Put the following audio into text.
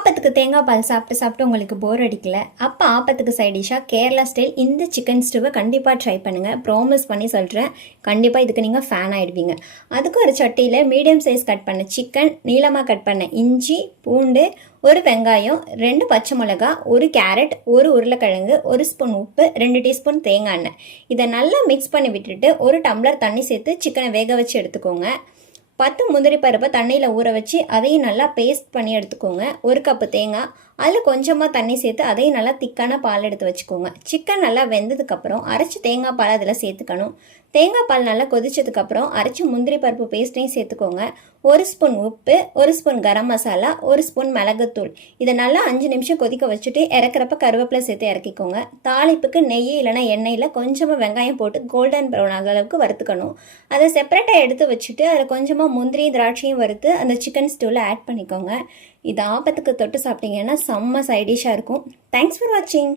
ஆப்பத்துக்கு தேங்காய் பால் சாப்பிட்டு உங்களுக்கு போர் அடிக்கல, அப்போ ஆப்பத்துக்கு சைட் டிஷ்ஷாக கேரளா ஸ்டைல் இந்த சிக்கன் ஸ்டூவை கண்டிப்பாக ட்ரை பண்ணுங்கள். ப்ராமிஸ் பண்ணி சொல்கிறேன், கண்டிப்பாக இதுக்கு நீங்கள் ஃபேன் ஆகிடுவீங்க. அதுக்கு ஒரு சட்டியில் மீடியம் சைஸ் கட் பண்ண சிக்கன், நீளமாக கட் பண்ண இஞ்சி, பூண்டு, ஒரு வெங்காயம், 2 பச்சை மிளகா, 1 கேரட், 1 உருளைக்கிழங்கு, 1 ஸ்பூன் உப்பு, 2 டீஸ்பூன் தேங்காய் எண்ணெய், இதை நல்லா மிக்ஸ் பண்ணி விட்டுட்டு 1 டம்ளர் தண்ணி சேர்த்து சிக்கனை வேக வச்சு எடுத்துக்கோங்க. 10 முந்திரி பருப்பை தண்ணியில் ஊற வச்சு அதையும் நல்லா பேஸ்ட் பண்ணி எடுத்துக்கோங்க. 1 கப்பு தேங்காய், அதில் கொஞ்சமாக தண்ணி சேர்த்து அதையும் நல்லா திக்கான பால் எடுத்து வச்சுக்கோங்க. சிக்கன் நல்லா வெந்ததுக்கப்புறம் அரைச்சி தேங்காய் பால் அதில் சேர்த்துக்கணும். தேங்காய் பால் நல்லா கொதிச்சதுக்கப்புறம் அரைச்சி முந்திரி பருப்பு பேஸ்ட்டையும் சேர்த்துக்கோங்க. 1 ஸ்பூன் உப்பு, 1 ஸ்பூன் கரம் மசாலா, 1 ஸ்பூன் மிளகுத்தூள், இதை நல்லா 5 நிமிஷம் கொதிக்க வச்சுட்டு இறக்குறப்ப கருவேப்பிலை சேர்த்து இறக்கிக்கோங்க. தாளிப்புக்கு நெய் இல்லைனா எண்ணெயில் கொஞ்சமாக வெங்காயம் போட்டு கோல்டன் ப்ரௌன் ஆகிற அளவுக்கு வறுத்துக்கணும். அதை செப்பரேட்டாக எடுத்து வச்சுட்டு அதில் கொஞ்சமாக முந்திரி திராட்சையும் வறுத்து அந்த சிக்கன் ஸ்டூவில் ஆட் பண்ணிக்கோங்க. இது ஆப்பத்துக்கு தொட்டு சாப்பிட்டீங்கன்னா செம்ம சைட் டிஷ்ஷாக இருக்கும். தேங்க்ஸ் ஃபார் வாட்சிங்.